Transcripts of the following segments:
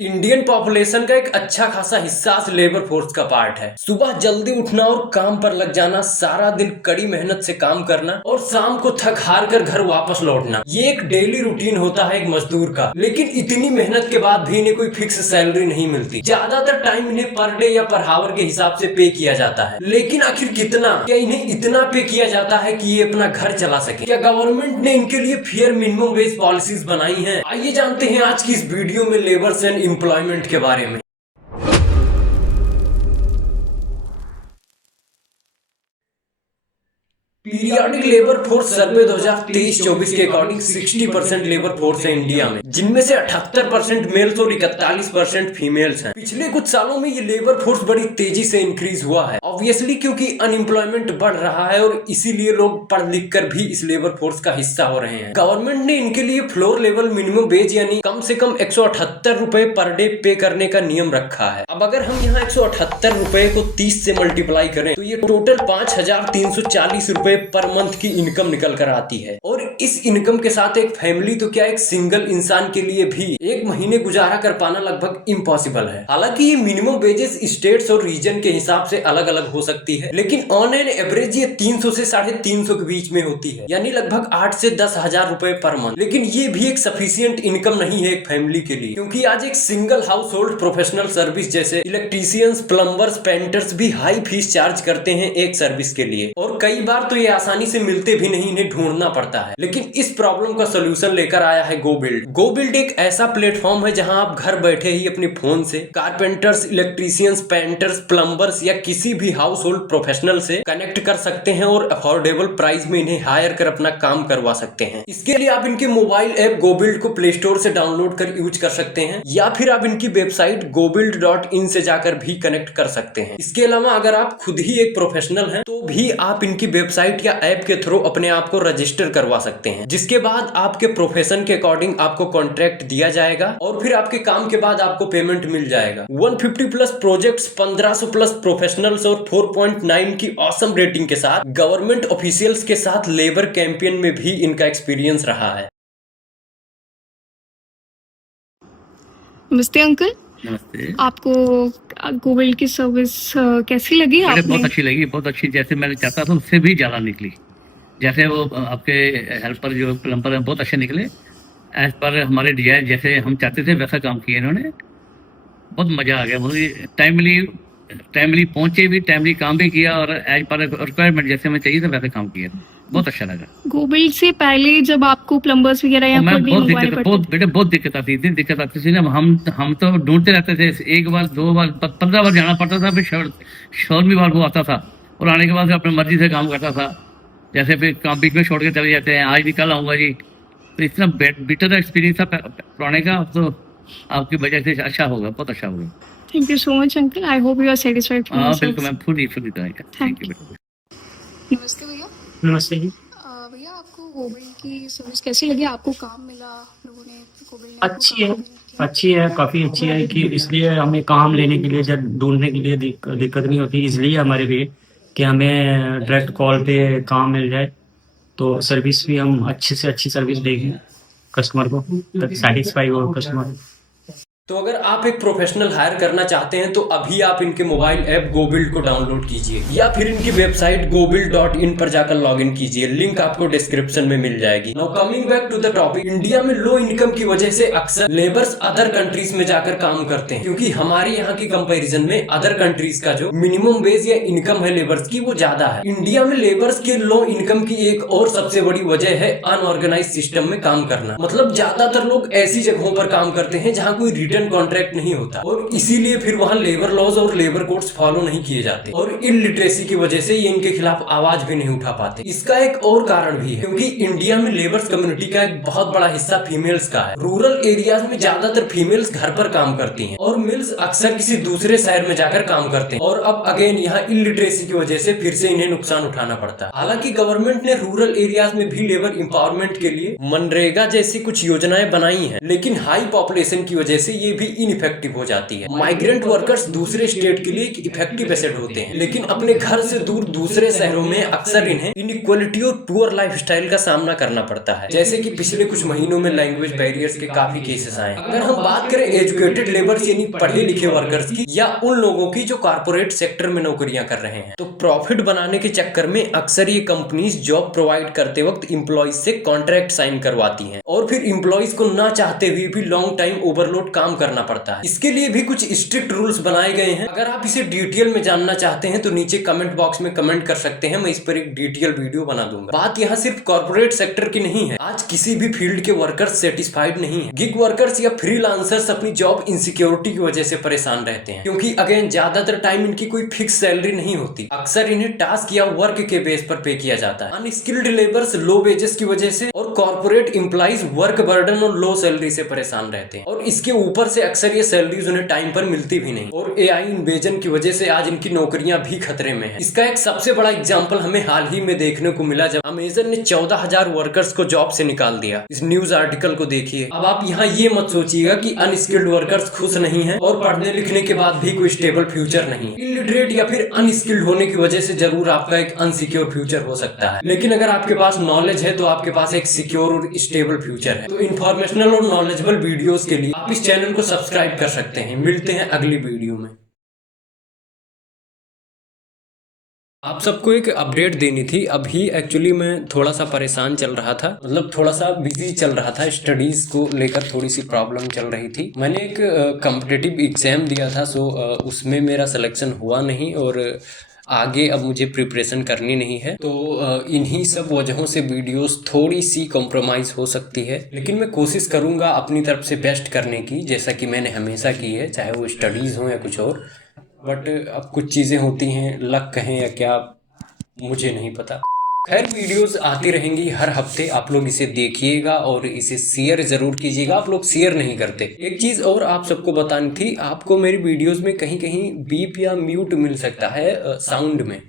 Indian population का एक अच्छा खासा हिस्सा आज लेबर फोर्स का पार्ट है। सुबह जल्दी उठना और काम पर लग जाना, सारा दिन कड़ी मेहनत से काम करना और शाम को थक हार कर घर वापस लौटना, ये एक डेली रूटीन होता है एक मजदूर का। लेकिन इतनी मेहनत के बाद भी इन्हें कोई फिक्स सैलरी नहीं मिलती। ज्यादातर टाइम इन्हें पर डे या पर हावर के हिसाब से पे किया जाता है। लेकिन आखिर कितना, क्या इन्हें इतना पे किया जाता है कि ये अपना घर चला सके? क्या गवर्नमेंट ने इनके लिए फेयर मिनिमम वेज पॉलिसीज बनाई है? आइए जानते हैं आज की इस वीडियो में लेबर्स एंड एम्प्लॉयमेंट के बारे में। पीरियाडिक लेबर फोर्स सर्वे 2023-24 के अकॉर्डिंग 60% लेबर फोर्स है इंडिया में, जिनमें से 78% मेल्स और 41% फीमेल्स हैं। पिछले कुछ सालों में ये लेबर फोर्स बड़ी तेजी से इंक्रीज हुआ है, ऑब्वियसली क्योंकि अनएम्प्लॉयमेंट बढ़ रहा है और इसीलिए लोग पढ़ लिख कर भी इस लेबर फोर्स का हिस्सा हो रहे हैं। गवर्नमेंट ने इनके लिए फ्लोर लेवल मिनिमम वेज यानी कम से कम 178 रुपए पर डे पे करने का नियम रखा है। अब अगर हम यहाँ 178 रुपए को 30 से मल्टीप्लाई करें तो ये टोटल 5340 रुपए पर मंथ की इनकम निकल कर आती है। और इस इनकम के साथ एक फैमिली तो क्या, एक सिंगल इंसान के लिए भी एक महीने गुजारा कर पाना लगभग इम्पॉसिबल है। हालांकि ये मिनिमम वेजेस स्टेट्स और रीजन के हिसाब से अलग अलग हो सकती है, लेकिन ऑन एन एवरेज ये 300 से 350 के बीच में होती है, यानी लगभग 8 से 10 हजार रुपए पर मंथ। लेकिन ये भी एक सफिशियंट इनकम नहीं है एक फैमिली के लिए, क्योंकि आज एक single house hold professional service जैसे इलेक्ट्रीशियंस, प्लम्बर्स, पेंटर्स भी हाई फीस चार्ज करते हैं एक सर्विस के लिए, और कई बार तो ये आसानी से मिलते भी नहीं, इन्हें ढूंढना पड़ता है। लेकिन इस प्रॉब्लम का सोल्यूशन लेकर आया है गोबिल्ड। गोबिल्ड एक ऐसा प्लेटफॉर्म है जहां आप घर बैठे ही अपने फोन से कारपेंटर्स, इलेक्ट्रीशियंस, पेंटर्स, प्लम्बर्स या किसी भी हाउस होल्ड प्रोफेशनल से कनेक्ट कर सकते हैं और अफोर्डेबल प्राइस में इन्हें हायर कर अपना काम करवा सकते हैं। इसके लिए आप इनके मोबाइल ऐप गोबिल्ड को प्ले स्टोर से डाउनलोड कर यूज कर सकते हैं, या फिर आप इनकी वेबसाइट gobild.in से जाकर भी कनेक्ट कर सकते हैं। इसके अलावा अगर आप खुद ही एक प्रोफेशनल हैं तो भी आप इनकी वेबसाइट या ऐप के थ्रू अपने आप को रजिस्टर करवा सकते हैं, जिसके बाद आपके प्रोफेशन के अकॉर्डिंग आपको कॉन्ट्रैक्ट दिया जाएगा और फिर आपके काम के बाद आपको पेमेंट मिल जाएगा। 150 प्लस प्रोजेक्ट्स, 1500 प्लस प्रोफेशनल्स और 4.9 की ऑसम रेटिंग के साथ गवर्नमेंट ऑफिशियल्स के साथ लेबर कैंपेन में भी इनका एक्सपीरियंस रहा है। नमस्ते अंकल। नमस्ते। आपको गोबिल्ड की सर्विस कैसी लगी? मुझे आपने बहुत अच्छी लगी, बहुत अच्छी। जैसे मैंने चाहता था उससे भी ज़्यादा निकली। जैसे वो आपके हेल्पर जो प्लम्बर हैं बहुत अच्छे निकले, एज पर हमारे डिजाइन जैसे हम चाहते थे वैसा काम किया इन्होंने। बहुत मज़ा आ गया। मुझे टाइमली पहुँचे भी, टाइमली काम भी किया और एज पर रिक्वायरमेंट जैसे हमें चाहिए था वैसे काम किया। बहुत अच्छा लगा। गोबिल्ड से पहले जब आपको प्लम्बर्स वगैरह या मैं कोई भी बहुत मंगवाने पड़ते बेटे बहुत दिक्कत आती थी। दिक्कत आती थी ना, हम तो ढूंढते रहते थे। एक बार, दो बार, 15 बार जाना पड़ता था। फिर शोर भी बार वो आता था और आने के बाद अपनी मर्जी से काम करता था। जैसे फिर काम बीच में छोड़ के चले जाते हैं, आज भी कल आऊँगा जी। तो इतना बेटर एक्सपीरियंस था पुराने का, तो आपकी वजह से अच्छा होगा, बहुत अच्छा होगा। Thank you so much uncle. I hope you are satisfied. हाँ बिल्कुल, मैं फुली थैंक यू। नमस्ते भैया। नमस्ते जी। भैया आपको गोबिल्ड की सर्विस कैसी लगी? आपको काम मिला? लोगों ने गोबिल्ड ने अच्छी है, अच्छी है, काफ़ी अच्छी है कि इसलिए हमें काम लेने के लिए, जब ढूंढने के लिए दिक्कत नहीं होती, इसलिए हमारे लिए कि हमें डायरेक्ट कॉल पे काम मिल जाए, तो सर्विस भी हम अच्छी से अच्छी सर्विस देंगे कस्टमर को, तक सेटिस्फाई हो कस्टमर। तो अगर आप एक प्रोफेशनल हायर करना चाहते हैं तो अभी आप इनके मोबाइल ऐप गोबिल्ड को डाउनलोड कीजिए, या फिर इनकी वेबसाइट gobild.in पर जाकर लॉगिन कीजिए। लिंक आपको डिस्क्रिप्शन में मिल जाएगी। Now coming back to the topic, India में लो इनकम की वजह से अक्सर लेबर्स अदर कंट्रीज में जाकर काम करते हैं, क्योंकि हमारे यहाँ की कंपैरिजन में अदर कंट्रीज का जो मिनिमम वेज या इनकम है लेबर्स की वो ज्यादा है। इंडिया में लेबर्स के लो इनकम की एक और सबसे बड़ी वजह है अनऑर्गेनाइज सिस्टम में काम करना। मतलब ज्यादातर लोग ऐसी जगहों पर काम करते हैं जहाँ कोई रिटर्न कॉन्ट्रैक्ट नहीं होता, और इसीलिए फिर वहां लेबर लॉज और लेबर कोड्स फॉलो नहीं किए जाते, और इलिटरेसी की वजह से ये इनके खिलाफ आवाज भी नहीं उठा पाते। इसका एक और कारण भी है, क्योंकि इंडिया में लेबर्स कम्युनिटी का एक बहुत बड़ा हिस्सा फीमेल्स का है। रूरल एरियाज में ज्यादातर फीमेल्स घर पर काम करती हैं और मेल्स अक्सर किसी दूसरे शहर में जाकर काम करते हैं, और अब अगेन यहाँ इलिटरेसी की वजह से फिर से इन्हें नुकसान उठाना पड़ता है। हालांकि गवर्नमेंट ने रूरल एरियाज में भी लेबर एम्पावरमेंट के लिए मनरेगा जैसी कुछ योजनाएं बनाई है, लेकिन हाई पॉपुलेशन की वजह से ये लिए भी इनइफेक्टिव हो जाती है। माइग्रेंट वर्कर्स दूसरे स्टेट के लिए एक इफेक्टिव एसेट होते हैं, लेकिन अपने घर से दूर दूसरे शहरों में अक्सर इन्हें इनइक्वालिटी और पुअर लाइफस्टाइल का सामना करना पड़ता है, जैसे कि पिछले कुछ महीनों में लैंग्वेज बैरियर्स के काफी केसेस आए। अगर हम बात करें एजुकेटेड लेबर यानी पढ़े लिखे वर्कर्स की या उन लोगों की जो कॉर्पोरेट सेक्टर में नौकरियां कर रहे हैं, तो प्रॉफिट बनाने के चक्कर में अक्सर ये कंपनीज जॉब प्रोवाइड करते वक्त एम्प्लॉइज से कॉन्ट्रैक्ट साइन करवाती हैं और फिर एम्प्लॉइज को ना चाहते हुए भी लॉन्ग टाइम ओवरलोड काम करना पड़ता है। इसके लिए भी कुछ स्ट्रिक्ट रूल्स बनाए गए हैं। अगर आप इसे डिटेल में जानना चाहते हैं तो नीचे कमेंट बॉक्स में कमेंट कर सकते हैं, मैं इस पर एक डिटेल वीडियो बना दूंगा। बात यहाँ सिर्फ कॉर्पोरेट सेक्टर की नहीं है, आज किसी भी फील्ड के वर्कर्स सेटिस्फाइड नहीं है। गिग वर्कर्स या फ्रीलांसर्स अपनी जॉब इनसिक्योरिटी की वजह से परेशान रहते हैं, क्योंकि अगेन ज्यादातर टाइम इनकी कोई फिक्स सैलरी नहीं होती। अक्सर इन्हें टास्क या वर्क के बेस पर पे किया जाता है। अनस्किल्ड लेबर्स लो वेजेस की वजह से और कॉर्पोरेट एम्प्लॉइज वर्क बर्डन और लो सैलरी से परेशान रहते हैं, और इसके ऊपर से अक्सर ये सैलरीज उन्हें टाइम पर मिलती भी नहीं। और एआई इन्वेजन की वजह से आज इनकी नौकरियां भी खतरे में है। इसका एक सबसे बड़ा एग्जांपल हमें हाल ही में देखने को मिला, जब अमेजन ने 14,000 वर्कर्स को जॉब से निकाल दिया। इस न्यूज आर्टिकल को देखिए। अब आप यहाँ ये मत सोचिएगा कि अनस्किल्ड वर्कर्स खुश नहीं है और पढ़ने लिखने के बाद भी कोई स्टेबल फ्यूचर नहीं है। इलिटरेट या फिर अनस्किल्ड होने की वजह से जरूर आपका एक अनसिक्योर फ्यूचर हो सकता है, लेकिन अगर आपके पास नॉलेज है तो आपके पास एक सिक्योर और स्टेबल फ्यूचर है। तो इन्फॉर्मेशनल और नॉलेजेबल वीडियोस के लिए आप इस चैनल को सब्सक्राइब कर सकते हैं। मिलते हैं अगली वीडियो में। आप सबको एक अपडेट देनी थी। अभी एक्चुअली मैं थोड़ा सा परेशान चल रहा था, मतलब थोड़ा सा बिजी चल रहा था, स्टडीज को लेकर थोड़ी सी प्रॉब्लम चल रही थी। मैंने एक कॉम्पिटिटिव एग्जाम दिया था, सो उसमें मेरा सिलेक्शन हुआ नहीं और आगे अब मुझे प्रिपरेशन करनी नहीं है। तो इन्हीं सब वजहों से वीडियोस थोड़ी सी कॉम्प्रोमाइज़ हो सकती है, लेकिन मैं कोशिश करूँगा अपनी तरफ से बेस्ट करने की, जैसा कि मैंने हमेशा की है, चाहे वो स्टडीज़ हो या कुछ और। बट अब कुछ चीज़ें होती हैं, लक कहें या क्या, मुझे नहीं पता। खैर, वीडियोस आती रहेंगी हर हफ्ते, आप लोग इसे देखिएगा और इसे शेयर ज़रूर कीजिएगा। आप लोग शेयर नहीं करते। एक चीज़ और आप सबको बतानी थी, आपको मेरी वीडियोस में कहीं कहीं बीप या म्यूट मिल सकता है साउंड में।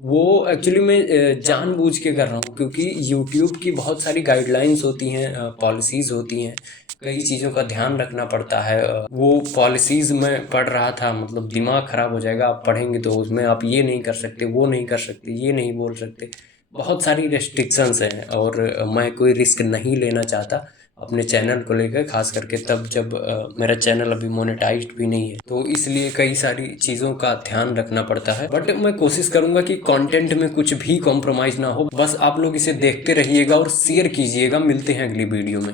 वो एक्चुअली मैं जानबूझ के कर रहा हूँ, क्योंकि यूट्यूब की बहुत सारी गाइडलाइंस होती हैं, पॉलिसीज़ होती हैं, कई चीज़ों का ध्यान रखना पड़ता है। वो पॉलिसीज़ मैं पढ़ रहा था, मतलब दिमाग ख़राब हो जाएगा। आप पढ़ेंगे तो उसमें आप ये नहीं कर सकते, वो नहीं कर सकते, ये नहीं बोल सकते, बहुत सारी रेस्ट्रिक्शंस हैं और मैं कोई रिस्क नहीं लेना चाहता अपने चैनल को लेकर, खास करके तब जब मेरा चैनल अभी मोनेटाइज्ड भी नहीं है। तो इसलिए कई सारी चीज़ों का ध्यान रखना पड़ता है। बट मैं कोशिश करूँगा कि कंटेंट में कुछ भी कॉम्प्रोमाइज़ ना हो। बस आप लोग इसे देखते रहिएगा और शेयर कीजिएगा। मिलते हैं अगली वीडियो में।